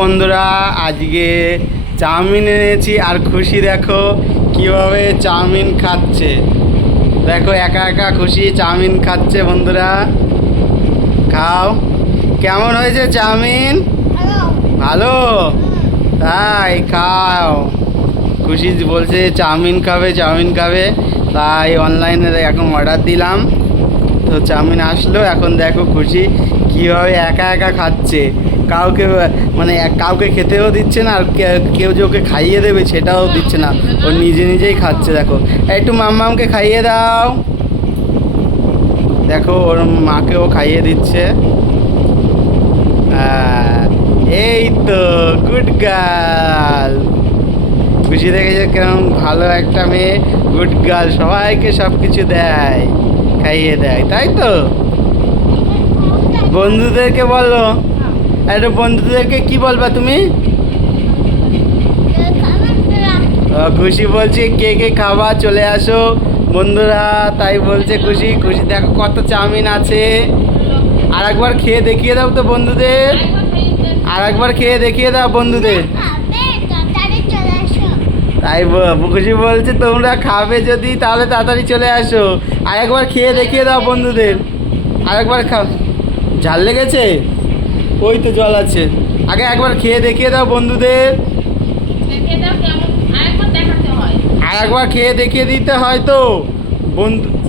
বন্ধুরা আজকে চাউমিন এনেছি আর খুশি দেখো কিভাবে চাউমিন খাচ্ছে। দেখো একা একা খুশি চাউমিন খাচ্ছে। বন্ধুরা খাও, কেমন হয়েছে চাউমিন? ভালো, তাই খাও। খুশি বলছে চাউমিন খাবে চাউমিন খাবে, তাই অনলাইনে এখন অর্ডার দিলাম, তো চাউমিন আসলো। এখন দেখো খুশি কীভাবে একা একা খাচ্ছে, কাউকে মানে কাউকে খেতেও দিচ্ছে না, আর কেউ যে ওকে খাইয়ে দেবে সেটাও দিচ্ছে না, ও নিজে নিজেই খাচ্ছে। দেখো একটু মাম্মামকে খাইয়ে দাও। দেখো ওর মাকেও খাইয়ে দিচ্ছে। এই তো গুড গার্ল। খুশি দেখেছে কেমন ভালো একটা মেয়ে, গুড গার্ল, সবাইকে সব কিছু দেয়, খাইয়ে দেয়, তাই তো? বন্ধুদেরকে বলো, একটা বন্ধুদেরকে কি বলবা তুমি? খুশি বলছে কে কে খাবা চলে আসো বন্ধুরা, তাই বলছে খুশি। খুশি দেখো কত চাউমিন আছে, আর একবার খেয়ে দেখিয়ে দাও তো বন্ধুদের, আর একবার খেয়ে দেখিয়ে দাও বন্ধুদের। তাই খুশি বলছে তোমরা খাবে যদি তাহলে তাড়াতাড়ি চলে আসো, আর একবার খেয়ে দেখিয়ে দাও বন্ধুদের। আর একবার খাও, ঝাল লেগেছে? ওই তো জল আছে, আগে একবার খেয়ে দেখিয়ে দাও বন্ধুদের। আর একবার খেয়ে দেখিয়ে দিতে হয় তো বন্ধু।